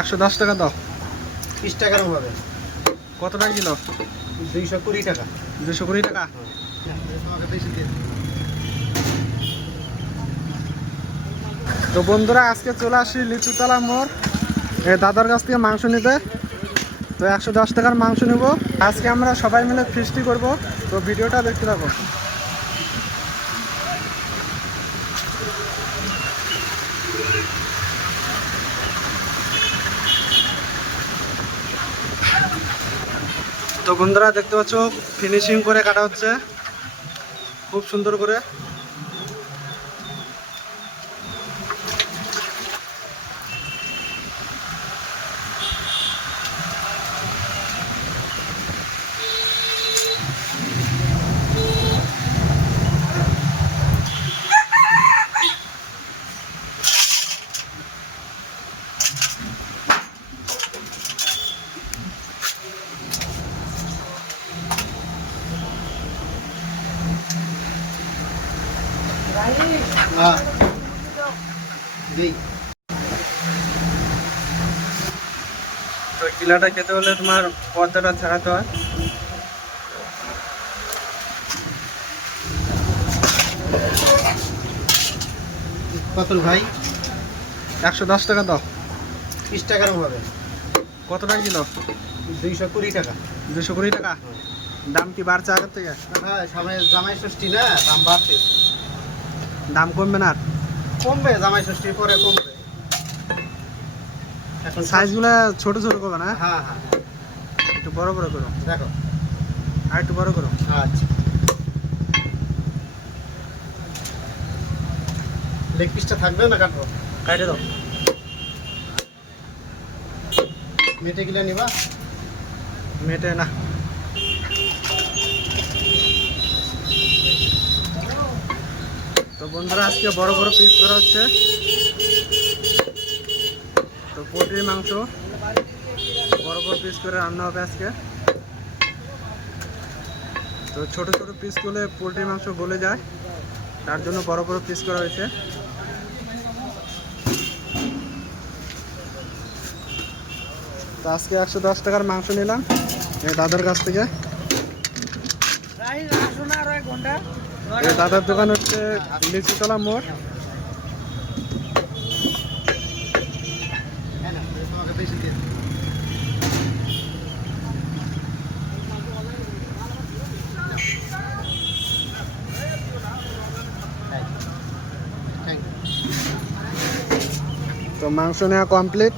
110 টাকা দাও। 30 টাকার হবে। কত টাকা কিলো? 220 টাকা। 220 টাকা। তোমাকে বেশি দিয়ে দিই। তো বন্ধুরা আজকে চলে আসি লিচুতলা মোড় এই দাদার কাছ থেকে মাংস নিতে। তো 110 টাকার মাংস নেব। আজকে আমরা সবাই মিলে ফিস্টি করব। তো ভিডিওটা দেখতে থাকো। তো বন্ধুরা দেখতে পাচ্ছ ফিনিশিং করে কাটা হচ্ছে খুব সুন্দর করে। হ্যাঁ দিই। তো কিলাটা খেতে হলে তোমার পর্দাটা ছাড়াতে হয়। কত ভাই? 110 টাকা দাও। 30 টাকার হবে। কত টাকা কিলো? 220 টাকা। 220 টাকা। দাম কি বাড়ছে আগের থেকে? হ্যাঁ জামাই ষষ্ঠী না, দাম বাড়ছে। দাম কমবে না? কমবে, জামাই ষষ্ঠীর পরে কমবে। এখন সাইজগুলো ছোট ছোট করবে না? হ্যাঁ হ্যাঁ একটু বড় বড় করো। দেখো। আর একটু বড় করো। আচ্ছা, লেগ পিসটা থাকবে না কাটবো? কাটে দাও। মেটে গিলা নিবা? মেটে না। তো বন্ধুরা আজকে বড় বড় পিস করা হচ্ছে। তো পোলট্রির মাংস বড় বড় পিস করে রান্না হবে আজকে। তো ছোট ছোট পিস করলে পোলট্রির মাংস গলে যায়, তার জন্য বড় বড় পিস করা হয়েছে। তো আজকে 110 টাকার মাংস নিলাম এই দাদার কাছ থেকে। এই দাদার দোকান হচ্ছে লিচুতলা মোড়। তোমাকে বেশি দিয়ে দিই। তো মাংস নেওয়া কমপ্লিট।